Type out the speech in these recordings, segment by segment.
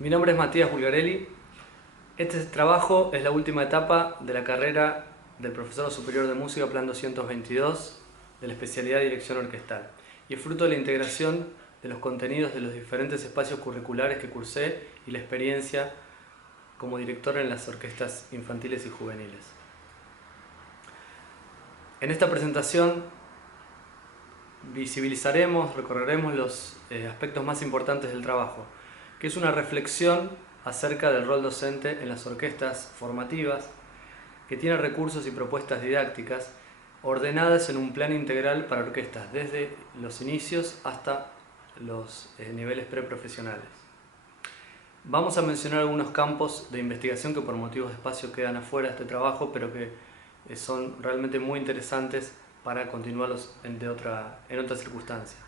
Mi nombre es Matías Bulgarelli. Este trabajo es la última etapa de la carrera del Profesorado Superior de Música Plan 222 de la especialidad Dirección Orquestal y es fruto de la integración de los contenidos de los diferentes espacios curriculares que cursé y la experiencia como director en las orquestas infantiles y juveniles. En esta presentación visibilizaremos, recorreremos los aspectos más importantes del trabajo, que es una reflexión acerca del rol docente en las orquestas formativas, que tiene recursos y propuestas didácticas ordenadas en un plan integral para orquestas, desde los inicios hasta los niveles preprofesionales. Vamos a mencionar algunos campos de investigación que por motivos de espacio quedan afuera de este trabajo, pero que son realmente muy interesantes para continuarlos en otra circunstancia.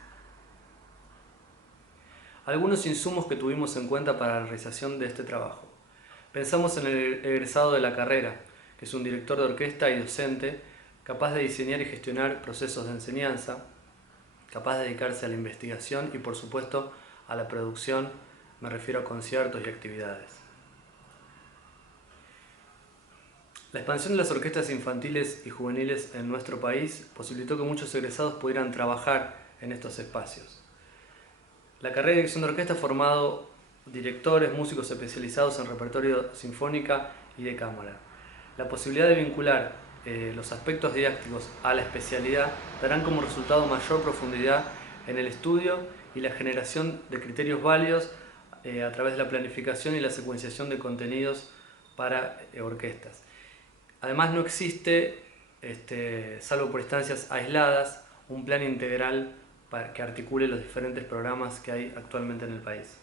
Algunos insumos que tuvimos en cuenta para la realización de este trabajo. Pensamos en el egresado de la carrera, que es un director de orquesta y docente capaz de diseñar y gestionar procesos de enseñanza, capaz de dedicarse a la investigación y por supuesto a la producción, me refiero a conciertos y actividades. La expansión de las orquestas infantiles y juveniles en nuestro país posibilitó que muchos egresados pudieran trabajar en estos espacios. La carrera de dirección de orquesta ha formado directores, músicos especializados en repertorio sinfónica y de cámara. La posibilidad de vincular los aspectos didácticos a la especialidad darán como resultado mayor profundidad en el estudio y la generación de criterios válidos a través de la planificación y la secuenciación de contenidos para orquestas. Además no existe, salvo por instancias aisladas, un plan integral que articule los diferentes programas que hay actualmente en el país.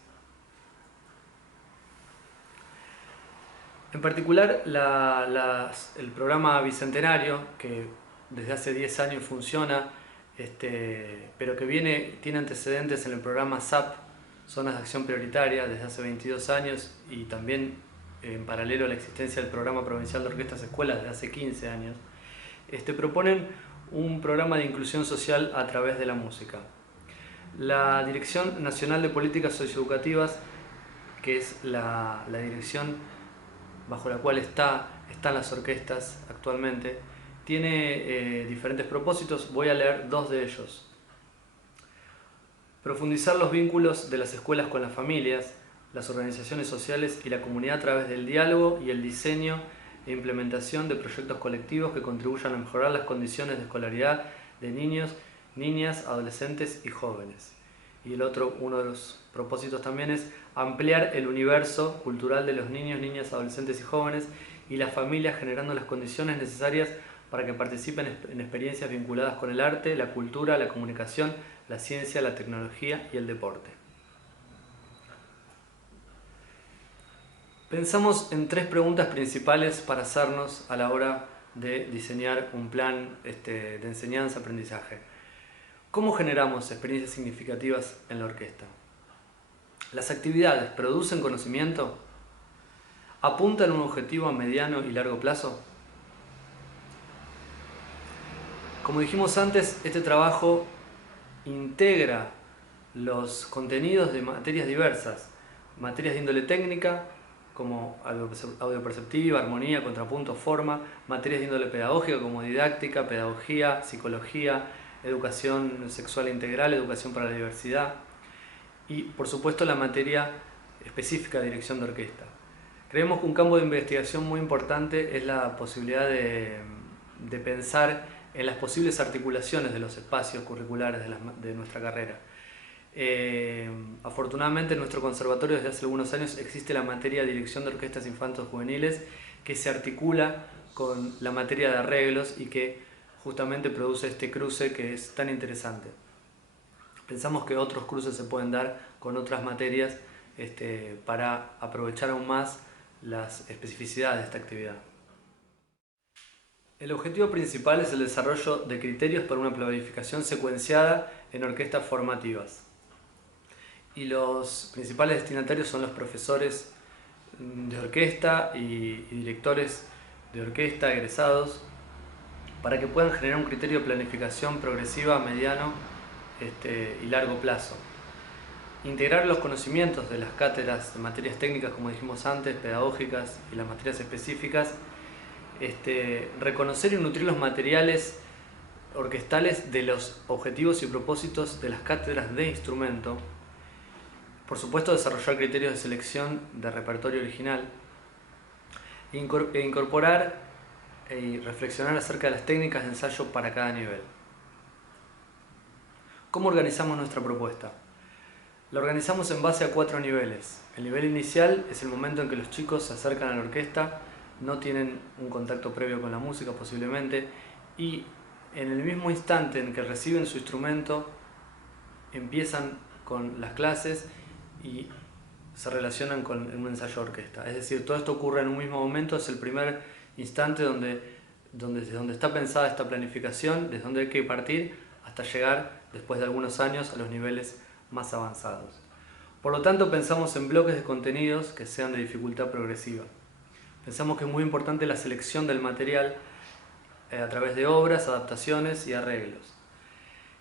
En particular, el programa Bicentenario, que desde hace 10 años funciona, pero que tiene antecedentes en el programa SAP, Zonas de Acción Prioritaria, desde hace 22 años, y también en paralelo a la existencia del Programa Provincial de Orquestas Escuelas desde hace 15 años, proponen un programa de inclusión social a través de la música. La Dirección Nacional de Políticas Socioeducativas, que es la dirección bajo la cual están las orquestas actualmente, tiene diferentes propósitos. Voy a leer dos de ellos. Profundizar los vínculos de las escuelas con las familias, las organizaciones sociales y la comunidad a través del diálogo y el diseño e implementación de proyectos colectivos que contribuyan a mejorar las condiciones de escolaridad de niños, niñas, adolescentes y jóvenes. Y uno de los propósitos también es ampliar el universo cultural de los niños, niñas, adolescentes y jóvenes y las familias, generando las condiciones necesarias para que participen en experiencias vinculadas con el arte, la cultura, la comunicación, la ciencia, la tecnología y el deporte. Pensamos en tres preguntas principales para hacernos a la hora de diseñar un plan de enseñanza-aprendizaje. ¿Cómo generamos experiencias significativas en la orquesta? ¿Las actividades producen conocimiento? ¿Apuntan a un objetivo a mediano y largo plazo? Como dijimos antes, este trabajo integra los contenidos de materias diversas, materias de índole técnica, como audioperceptiva, armonía, contrapunto, forma, materias de índole pedagógica como didáctica, pedagogía, psicología, educación sexual integral, educación para la diversidad y por supuesto la materia específica de dirección de orquesta. Creemos que un campo de investigación muy importante es la posibilidad de pensar en las posibles articulaciones de los espacios curriculares de nuestra carrera. Afortunadamente en nuestro conservatorio desde hace algunos años existe la materia de dirección de orquestas infantos juveniles que se articula con la materia de arreglos y que justamente produce este cruce que es tan interesante. Pensamos que otros cruces se pueden dar con otras materias para aprovechar aún más las especificidades de esta actividad. El objetivo principal es el desarrollo de criterios para una planificación secuenciada en orquestas formativas. Y los principales destinatarios son los profesores de orquesta y directores de orquesta egresados, para que puedan generar un criterio de planificación progresiva a mediano y largo plazo. Integrar los conocimientos de las cátedras de materias técnicas, como dijimos antes, pedagógicas y las materias específicas, reconocer y nutrir los materiales orquestales de los objetivos y propósitos de las cátedras de instrumento. Por supuesto, desarrollar criterios de selección de repertorio original e incorporar y reflexionar acerca de las técnicas de ensayo para cada nivel. ¿Cómo organizamos nuestra propuesta? La organizamos en base a 4 niveles. El nivel inicial es el momento en que los chicos se acercan a la orquesta, no tienen un contacto previo con la música posiblemente, y en el mismo instante en que reciben su instrumento empiezan con las clases y se relacionan con un ensayo de orquesta. Es decir, todo esto ocurre en un mismo momento, es el primer instante desde donde está pensada esta planificación, desde donde hay que partir hasta llegar, después de algunos años, a los niveles más avanzados. Por lo tanto, pensamos en bloques de contenidos que sean de dificultad progresiva. Pensamos que es muy importante la selección del material a través de obras, adaptaciones y arreglos.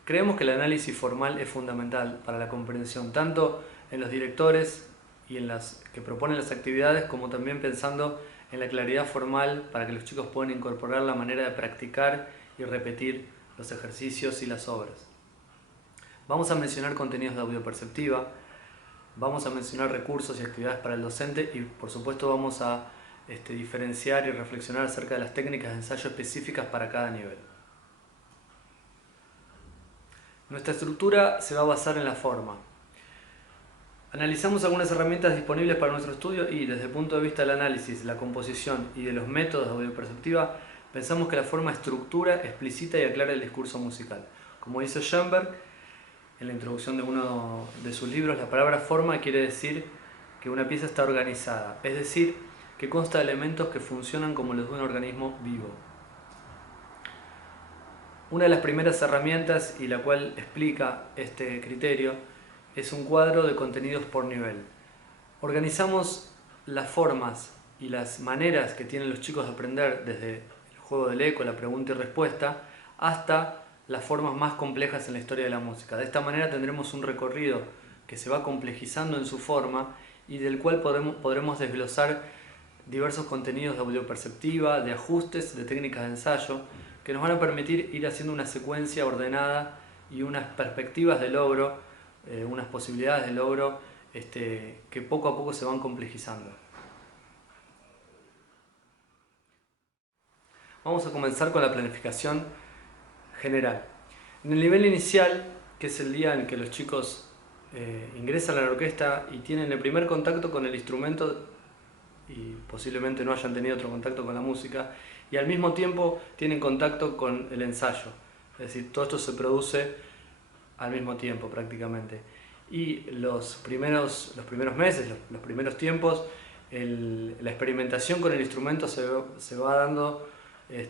Creemos que el análisis formal es fundamental para la comprensión, tanto en los directores y en las que proponen las actividades, como también pensando en la claridad formal para que los chicos puedan incorporar la manera de practicar y repetir los ejercicios y las obras. Vamos a mencionar contenidos de audioperceptiva, vamos a mencionar recursos y actividades para el docente y por supuesto vamos a diferenciar y reflexionar acerca de las técnicas de ensayo específicas para cada nivel. Nuestra estructura se va a basar en la forma. Analizamos algunas herramientas disponibles para nuestro estudio y desde el punto de vista del análisis, la composición y de los métodos de audioperceptiva, pensamos que la forma estructura, explicita y aclara el discurso musical. Como dice Schoenberg, en la introducción de uno de sus libros, la palabra forma quiere decir que una pieza está organizada, es decir, que consta de elementos que funcionan como los de un organismo vivo. Una de las primeras herramientas y la cual explica este criterio es un cuadro de contenidos por nivel. Organizamos las formas y las maneras que tienen los chicos de aprender desde el juego del eco, la pregunta y respuesta, hasta las formas más complejas en la historia de la música. De esta manera tendremos un recorrido que se va complejizando en su forma y del cual podremos desglosar diversos contenidos de audioperceptiva, de ajustes, de técnicas de ensayo, que nos van a permitir ir haciendo una secuencia ordenada y unas perspectivas de logro, unas posibilidades de logro que poco a poco se van complejizando. Vamos a comenzar con la planificación general. En el nivel inicial, que es el día en que los chicos ingresan a la orquesta y tienen el primer contacto con el instrumento y posiblemente no hayan tenido otro contacto con la música, y al mismo tiempo tienen contacto con el ensayo. Es decir, todo esto se produce al mismo tiempo prácticamente. Y los primeros meses, los primeros tiempos, la experimentación con el instrumento se va dando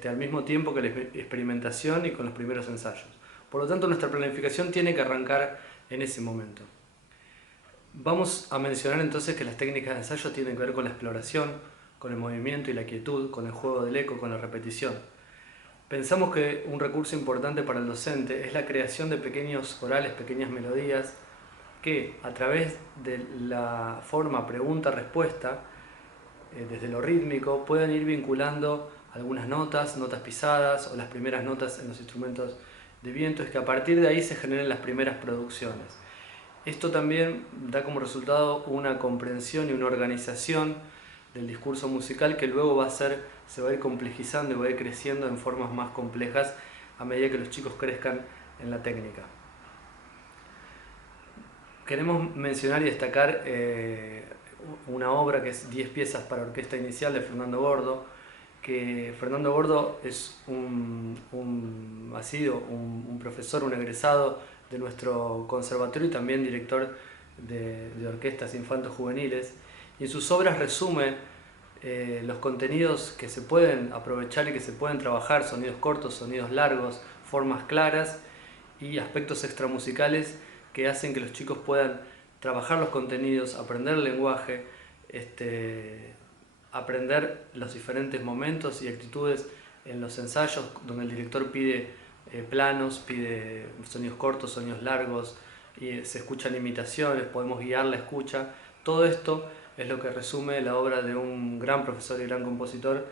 al mismo tiempo que la experimentación y con los primeros ensayos. Por lo tanto, nuestra planificación tiene que arrancar en ese momento. Vamos a mencionar entonces que las técnicas de ensayo tienen que ver con la exploración, con el movimiento y la quietud, con el juego del eco, con la repetición. Pensamos que un recurso importante para el docente es la creación de pequeños corales, pequeñas melodías, que a través de la forma pregunta-respuesta, desde lo rítmico, pueden ir vinculando algunas notas pisadas o las primeras notas en los instrumentos de viento, es que a partir de ahí se generen las primeras producciones. Esto también da como resultado una comprensión y una organización del discurso musical que luego se va a ir complejizando y va a ir creciendo en formas más complejas a medida que los chicos crezcan en la técnica. Queremos mencionar y destacar una obra que es 10 piezas para orquesta inicial de Fernando Gordo, que Fernando Gordo ha sido un profesor, un egresado de nuestro conservatorio y también director de orquestas infantos juveniles, y en sus obras resume los contenidos que se pueden aprovechar y que se pueden trabajar, sonidos cortos, sonidos largos, formas claras y aspectos extramusicales que hacen que los chicos puedan trabajar los contenidos, aprender el lenguaje, aprender los diferentes momentos y actitudes en los ensayos, donde el director pide planos, pide sonidos cortos, sonidos largos y se escuchan imitaciones, podemos guiar la escucha. Todo esto es lo que resume la obra de un gran profesor y gran compositor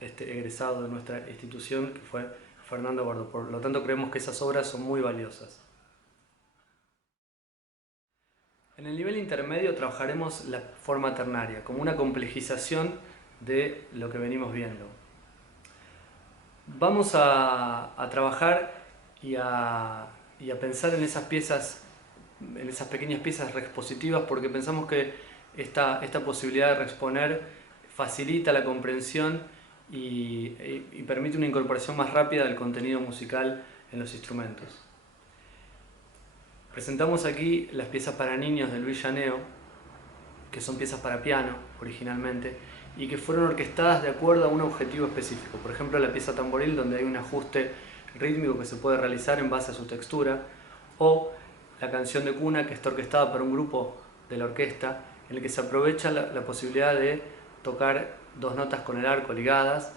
egresado de nuestra institución, que fue Fernando Bardot. Por lo tanto, creemos que esas obras son muy valiosas. En el nivel intermedio trabajaremos la forma ternaria, como una complejización de lo que venimos viendo. Vamos a trabajar y a pensar en esas piezas, en esas pequeñas piezas reexpositivas, porque pensamos que esta posibilidad de reexponer facilita la comprensión y permite una incorporación más rápida del contenido musical en los instrumentos. Presentamos aquí las piezas para niños de Luis Llaneo, que son piezas para piano originalmente y que fueron orquestadas de acuerdo a un objetivo específico. Por ejemplo, la pieza Tamboril, donde hay un ajuste rítmico que se puede realizar en base a su textura, o la canción de cuna, que está orquestada por un grupo de la orquesta, en el que se aprovecha la posibilidad de tocar dos notas con el arco ligadas,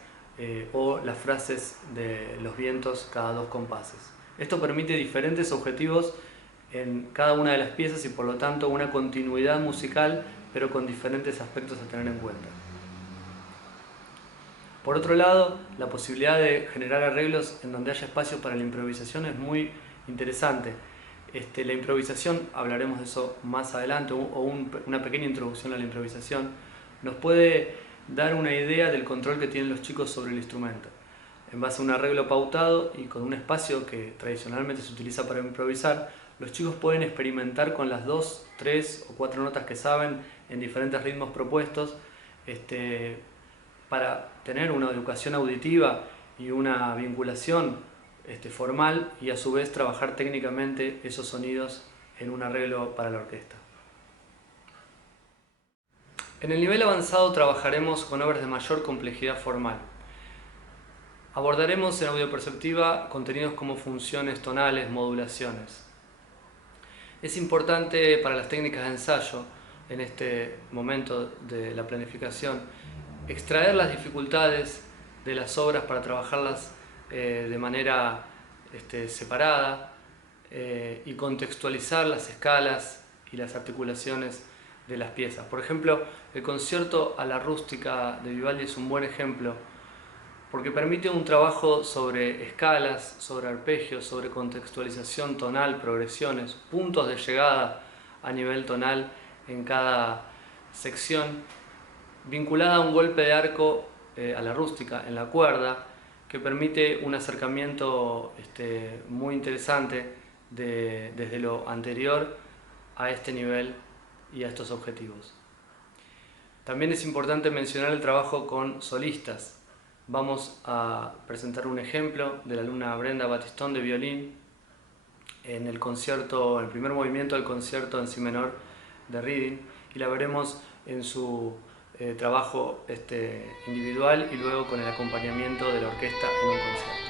o las frases de los vientos cada dos compases. Esto permite diferentes objetivos en cada una de las piezas y por lo tanto una continuidad musical, pero con diferentes aspectos a tener en cuenta. Por otro lado, la posibilidad de generar arreglos en donde haya espacio para la improvisación es muy interesante. La improvisación, hablaremos de eso más adelante, una pequeña introducción a la improvisación, nos puede dar una idea del control que tienen los chicos sobre el instrumento. En base a un arreglo pautado y con un espacio que tradicionalmente se utiliza para improvisar, los chicos pueden experimentar con las 2, 3 o 4 notas que saben en diferentes ritmos propuestos, para tener una educación auditiva y una vinculación formal y a su vez trabajar técnicamente esos sonidos en un arreglo para la orquesta. En el nivel avanzado trabajaremos con obras de mayor complejidad formal. Abordaremos en audioperceptiva contenidos como funciones tonales, modulaciones. Es importante para las técnicas de ensayo, en este momento de la planificación, extraer las dificultades de las obras para trabajarlas de manera separada y contextualizar las escalas y las articulaciones de las piezas. Por ejemplo, el concierto a la rústica de Vivaldi es un buen ejemplo porque permite un trabajo sobre escalas, sobre arpegios, sobre contextualización tonal, progresiones, puntos de llegada a nivel tonal en cada sección, vinculada a un golpe de arco a la rústica en la cuerda, que permite un acercamiento muy interesante desde lo anterior a este nivel y a estos objetivos. También es importante mencionar el trabajo con solistas. Vamos a presentar un ejemplo de la alumna Brenda Batistón de violín en el concierto, en el primer movimiento del concierto en si menor de Reading, y la veremos en su trabajo individual y luego con el acompañamiento de la orquesta en un concierto.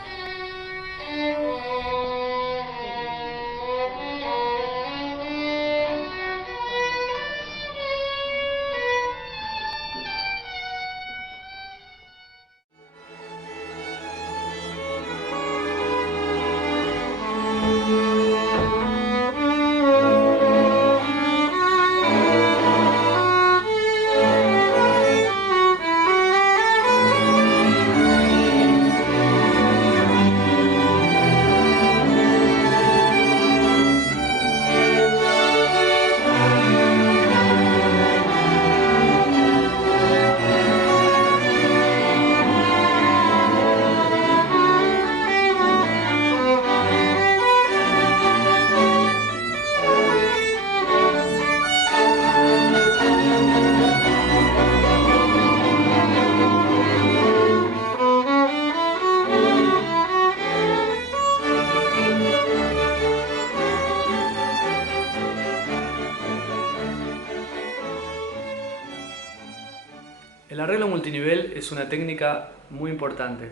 El arreglo multinivel es una técnica muy importante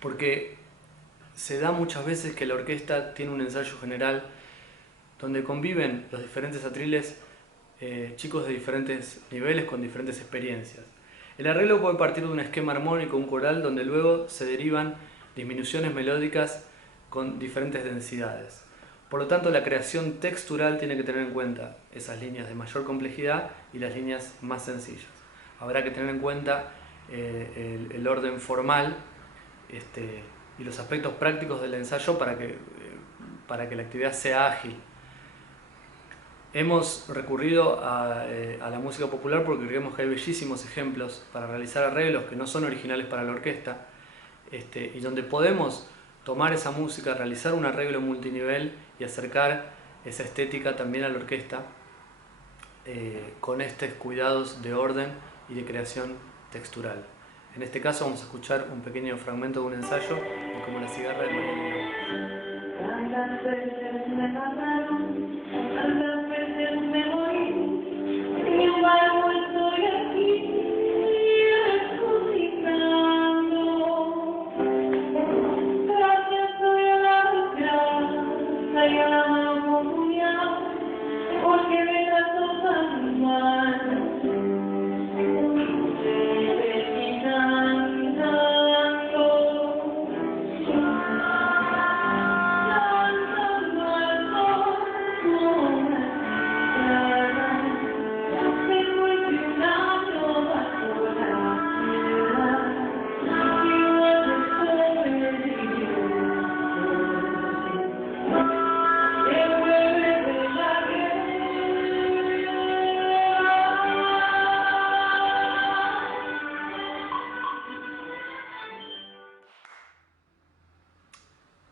porque se da muchas veces que la orquesta tiene un ensayo general donde conviven los diferentes atriles, chicos de diferentes niveles con diferentes experiencias. El arreglo puede partir de un esquema armónico, un coral, donde luego se derivan disminuciones melódicas con diferentes densidades. Por lo tanto, la creación textural tiene que tener en cuenta esas líneas de mayor complejidad y las líneas más sencillas. Habrá que tener en cuenta el orden formal y los aspectos prácticos del ensayo para que la actividad sea ágil. Hemos recurrido a la música popular porque creemos que hay bellísimos ejemplos para realizar arreglos que no son originales para la orquesta, y donde podemos tomar esa música, realizar un arreglo multinivel y acercar esa estética también a la orquesta con estos cuidados de orden y de creación textural. En este caso vamos a escuchar un pequeño fragmento de un ensayo de Como la cigarra de María León. Tantas veces me mataron, tantas veces me morí, sin embargo estoy aquí, resucitando. Gracias soy a la desgracia y a la mancomunidad, porque me trató tan mal.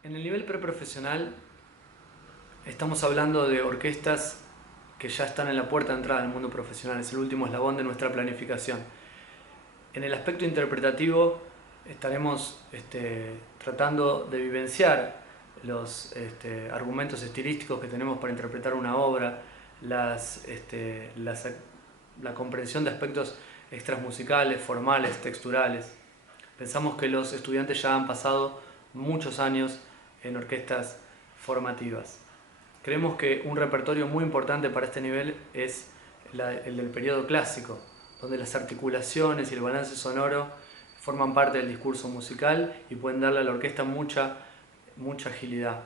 En el nivel preprofesional estamos hablando de orquestas que ya están en la puerta de entrada al mundo profesional, es el último eslabón de nuestra planificación. En el aspecto interpretativo estaremos tratando de vivenciar los argumentos estilísticos que tenemos para interpretar una obra, la comprensión de aspectos extramusicales, formales, texturales. Pensamos que los estudiantes ya han pasado muchos años en orquestas formativas. Creemos que un repertorio muy importante para este nivel es el del periodo clásico, donde las articulaciones y el balance sonoro forman parte del discurso musical y pueden darle a la orquesta mucha agilidad.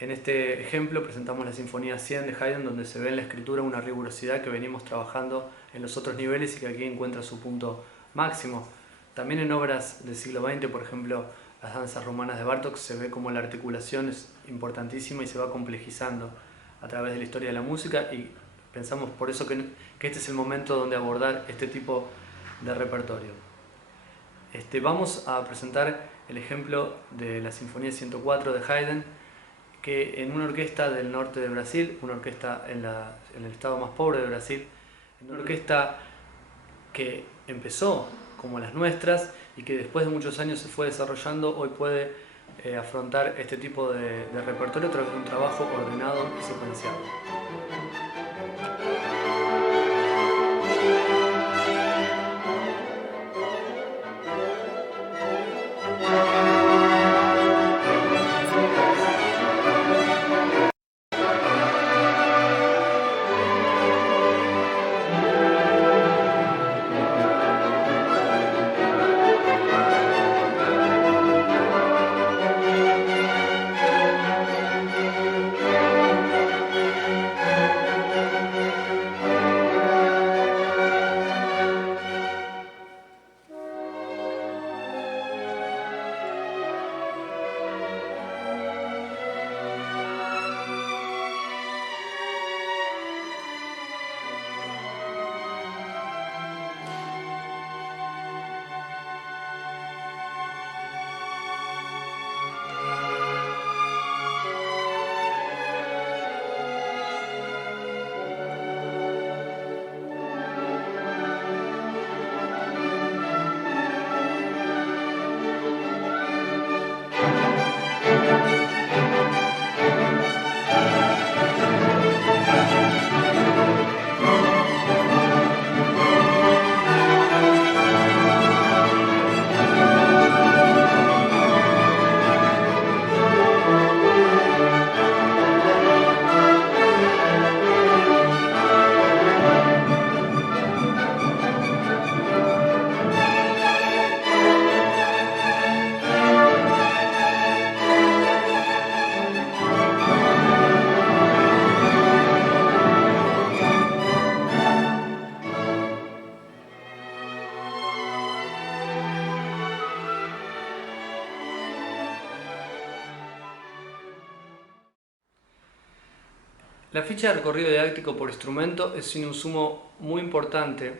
En este ejemplo presentamos la Sinfonía 100 de Haydn, donde se ve en la escritura una rigurosidad que venimos trabajando en los otros niveles y que aquí encuentra su punto máximo. También en obras del siglo XX, por ejemplo, las danzas romanas de Bartók, se ve como la articulación es importantísima y se va complejizando a través de la historia de la música, y pensamos por eso que este es el momento donde abordar este tipo de repertorio. Vamos a presentar el ejemplo de la Sinfonía 104 de Haydn, que en una orquesta del norte de Brasil, una orquesta en el estado más pobre de Brasil, una orquesta que empezó como las nuestras y que después de muchos años se fue desarrollando, hoy puede afrontar este tipo de repertorio a través de un trabajo ordenado y secuenciado. La ficha de recorrido didáctico por instrumento es un insumo muy importante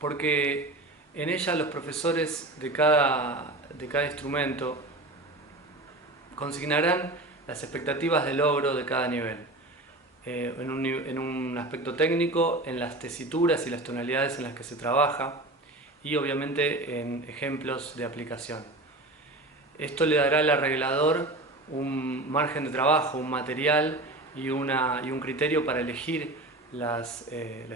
porque en ella los profesores de cada instrumento consignarán las expectativas de logro de cada nivel. En un aspecto técnico, en las tesituras y las tonalidades en las que se trabaja y obviamente en ejemplos de aplicación. Esto le dará al arreglador un margen de trabajo, un material y un criterio para elegir las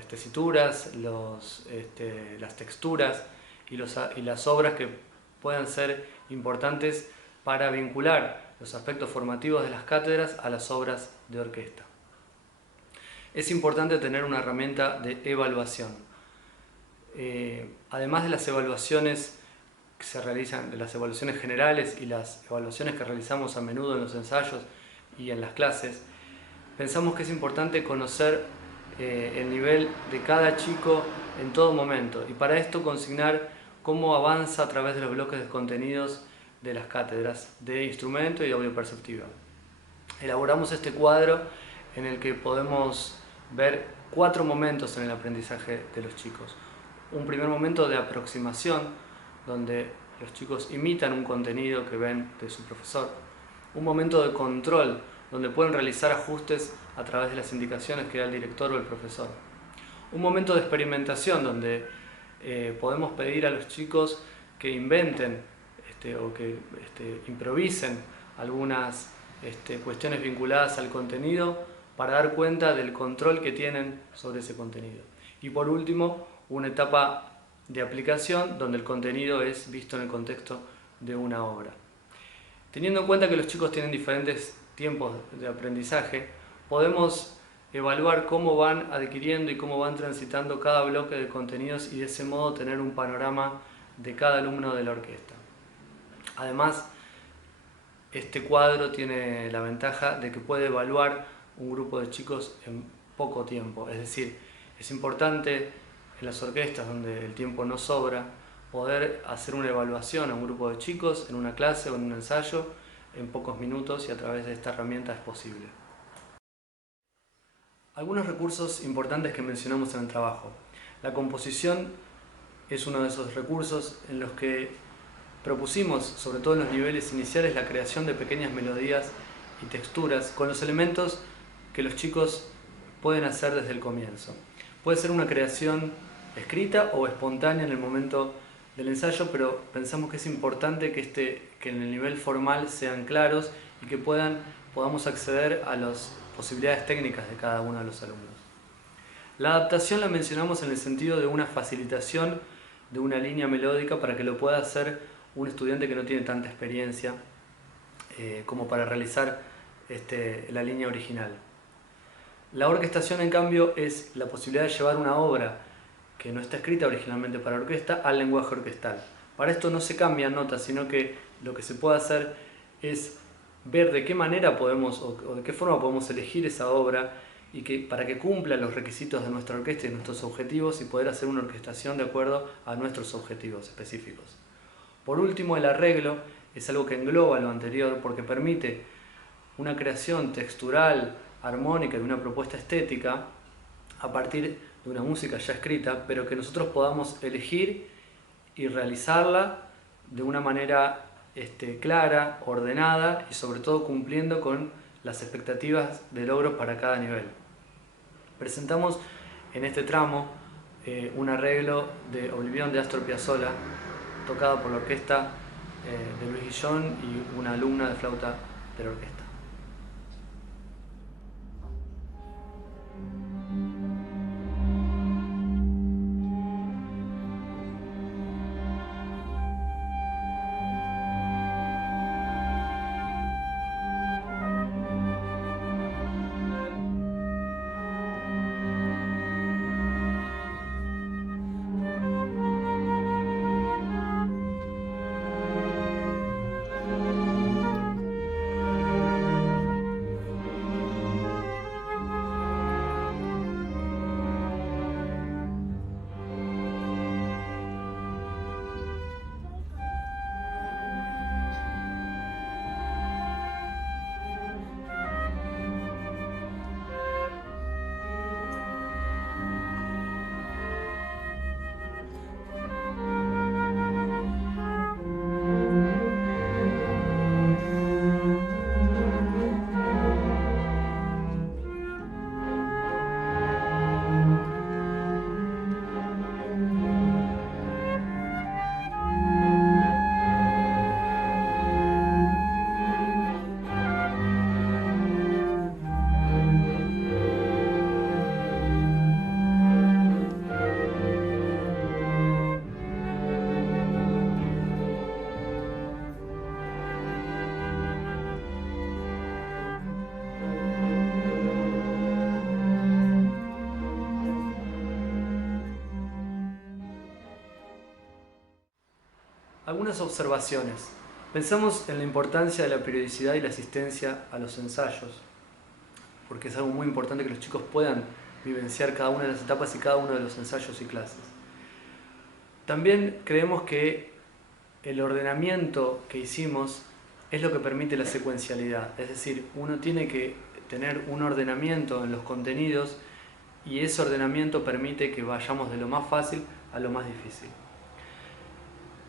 tesituras, las texturas y las obras que puedan ser importantes para vincular los aspectos formativos de las cátedras a las obras de orquesta. Es importante tener una herramienta de evaluación. Además de las evaluaciones que se realizan, de las evaluaciones generales y las evaluaciones que realizamos a menudo en los ensayos y en las clases, pensamos que es importante conocer el nivel de cada chico en todo momento y para esto consignar cómo avanza a través de los bloques de contenidos de las cátedras de instrumento y de audio perceptiva. Elaboramos este cuadro en el que podemos ver 4 momentos en el aprendizaje de los chicos. Un primer momento de aproximación, donde los chicos imitan un contenido que ven de su profesor. Un momento de control, donde pueden realizar ajustes a través de las indicaciones que da el director o el profesor. Un momento de experimentación, donde podemos pedir a los chicos que inventen o que improvisen algunas cuestiones vinculadas al contenido para dar cuenta del control que tienen sobre ese contenido. Y por último, una etapa de aplicación donde el contenido es visto en el contexto de una obra. Teniendo en cuenta que los chicos tienen diferentes tiempos de aprendizaje, podemos evaluar cómo van adquiriendo y cómo van transitando cada bloque de contenidos y de ese modo tener un panorama de cada alumno de la orquesta. Además, este cuadro tiene la ventaja de que puede evaluar un grupo de chicos en poco tiempo, es decir, es importante en las orquestas donde el tiempo no sobra poder hacer una evaluación a un grupo de chicos en una clase o en un ensayo en pocos minutos y a través de esta herramienta es posible. Algunos recursos importantes que mencionamos en el trabajo. La composición es uno de esos recursos en los que propusimos, sobre todo en los niveles iniciales, la creación de pequeñas melodías y texturas con los elementos que los chicos pueden hacer desde el comienzo. Puede ser una creación escrita o espontánea en el momento del ensayo, pero pensamos que es importante que en el nivel formal sean claros y que podamos acceder a las posibilidades técnicas de cada uno de los alumnos. La adaptación la mencionamos en el sentido de una facilitación de una línea melódica para que lo pueda hacer un estudiante que no tiene tanta experiencia como para realizar la línea original. La orquestación, en cambio, es la posibilidad de llevar una obra que no está escrita originalmente para orquesta al lenguaje orquestal. Para esto no se cambian notas, sino que lo que se puede hacer es ver de qué manera podemos o de qué forma podemos elegir esa obra y para que cumpla los requisitos de nuestra orquesta y nuestros objetivos y poder hacer una orquestación de acuerdo a nuestros objetivos específicos. Por último, el arreglo es algo que engloba lo anterior porque permite una creación textural, armónica y una propuesta estética a partir de una música ya escrita, pero que nosotros podamos elegir y realizarla de una manera clara, ordenada y sobre todo cumpliendo con las expectativas de logro para cada nivel. Presentamos en este tramo un arreglo de Oblivion de Astor Piazzolla, tocado por la orquesta de Luis Guillón y una alumna de flauta de la orquesta. Algunas observaciones. Pensamos en la importancia de la periodicidad y la asistencia a los ensayos, porque es algo muy importante que los chicos puedan vivenciar cada una de las etapas y cada uno de los ensayos y clases. También creemos que el ordenamiento que hicimos es lo que permite la secuencialidad, es decir, uno tiene que tener un ordenamiento en los contenidos y ese ordenamiento permite que vayamos de lo más fácil a lo más difícil.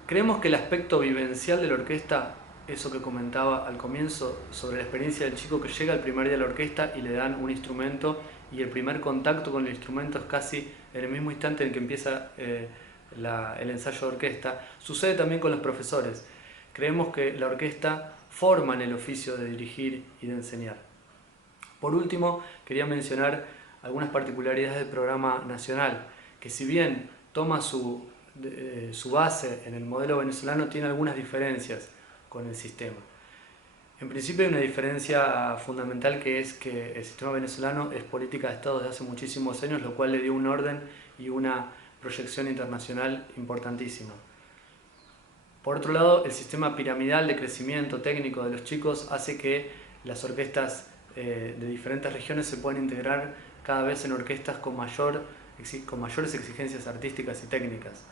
Creemos que el aspecto vivencial de la orquesta, eso que comentaba al comienzo sobre la experiencia del chico que llega el primer día a la orquesta y le dan un instrumento y el primer contacto con el instrumento es casi en el mismo instante en que empieza el ensayo de orquesta, sucede también con los profesores. Creemos que la orquesta forma en el oficio de dirigir y de enseñar. Por último, quería mencionar algunas particularidades del programa nacional, que si bien toma su base en el modelo venezolano, tiene algunas diferencias con el sistema. En principio hay una diferencia fundamental, que es que el sistema venezolano es política de Estado desde hace muchísimos años, lo cual le dio un orden y una proyección internacional importantísima. Por otro lado, el sistema piramidal de crecimiento técnico de los chicos hace que las orquestas de diferentes regiones se puedan integrar cada vez en orquestas con mayores exigencias artísticas y técnicas.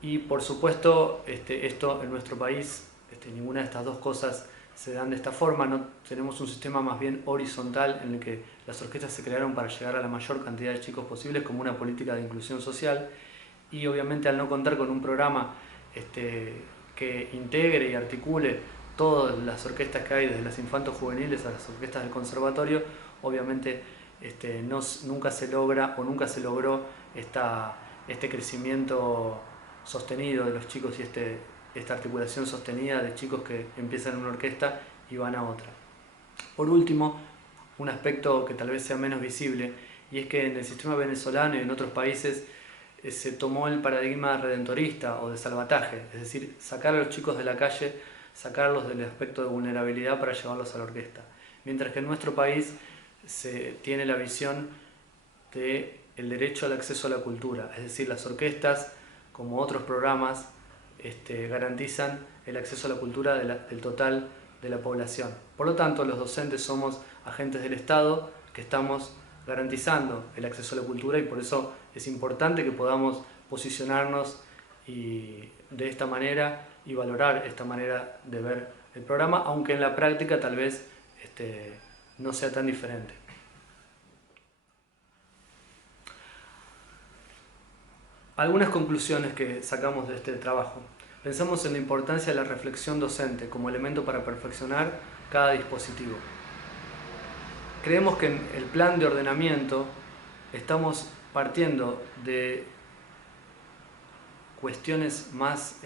Y por supuesto, esto en nuestro país, ninguna de estas dos cosas se dan de esta forma. No tenemos un sistema más bien horizontal en el que las orquestas se crearon para llegar a la mayor cantidad de chicos posibles como una política de inclusión social, y obviamente al no contar con un programa que integre y articule todas las orquestas que hay, desde las infantos juveniles a las orquestas del conservatorio, obviamente nunca se logra o nunca se logró este crecimiento sostenido de los chicos y esta articulación sostenida de chicos que empiezan en una orquesta y van a otra. Por último, un aspecto que tal vez sea menos visible, y es que en el sistema venezolano y en otros países se tomó el paradigma redentorista o de salvataje, es decir, sacar a los chicos de la calle, sacarlos del aspecto de vulnerabilidad para llevarlos a la orquesta. Mientras que en nuestro país se tiene la visión del derecho al acceso a la cultura, es decir, las orquestas, como otros programas, garantizan el acceso a la cultura del total de la población. Por lo tanto, los docentes somos agentes del Estado que estamos garantizando el acceso a la cultura, y por eso es importante que podamos posicionarnos de esta manera y valorar esta manera de ver el programa, aunque en la práctica tal vez no sea tan diferente. Algunas conclusiones que sacamos de este trabajo. Pensamos en la importancia de la reflexión docente como elemento para perfeccionar cada dispositivo. Creemos que en el plan de ordenamiento estamos partiendo de cuestiones más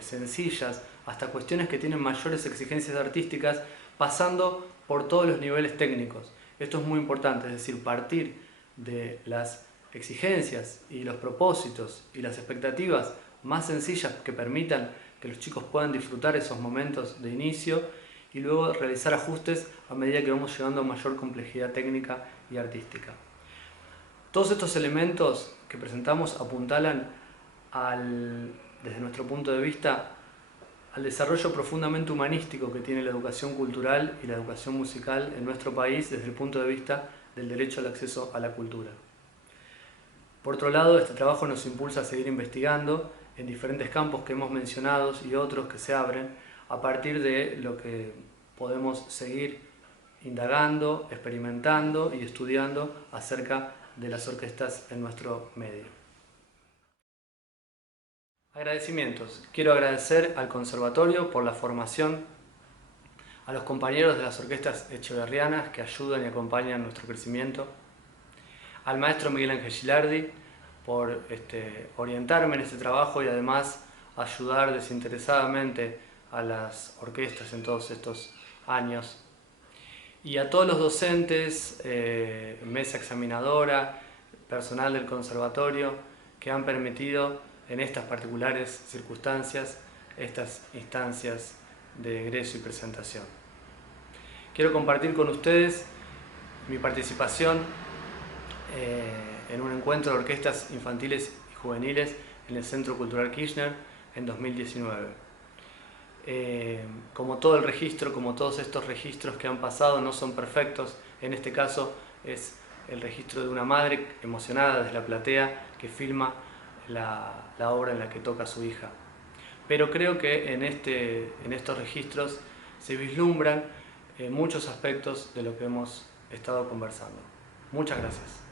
sencillas hasta cuestiones que tienen mayores exigencias artísticas, pasando por todos los niveles técnicos. Esto es muy importante, es decir, partir de las exigencias y los propósitos y las expectativas más sencillas que permitan que los chicos puedan disfrutar esos momentos de inicio, y luego realizar ajustes a medida que vamos llegando a mayor complejidad técnica y artística. Todos estos elementos que presentamos apuntalan desde nuestro punto de vista al desarrollo profundamente humanístico que tiene la educación cultural y la educación musical en nuestro país desde el punto de vista del derecho al acceso a la cultura. Por otro lado, este trabajo nos impulsa a seguir investigando en diferentes campos que hemos mencionado y otros que se abren a partir de lo que podemos seguir indagando, experimentando y estudiando acerca de las orquestas en nuestro medio. Agradecimientos. Quiero agradecer al Conservatorio por la formación, a los compañeros de las orquestas echeverrianas que ayudan y acompañan nuestro crecimiento, al maestro Miguel Ángel Gilardi por orientarme en este trabajo y además ayudar desinteresadamente a las orquestas en todos estos años, y a todos los docentes, mesa examinadora, personal del conservatorio, que han permitido en estas particulares circunstancias estas instancias de egreso y presentación. Quiero compartir con ustedes mi participación en un encuentro de orquestas infantiles y juveniles en el Centro Cultural Kirchner en 2019. Como todo el registro, como todos estos registros que han pasado, no son perfectos. En este caso es el registro de una madre emocionada desde la platea que filma la obra en la que toca a su hija. Pero creo que en estos registros se vislumbran muchos aspectos de lo que hemos estado conversando. Muchas gracias.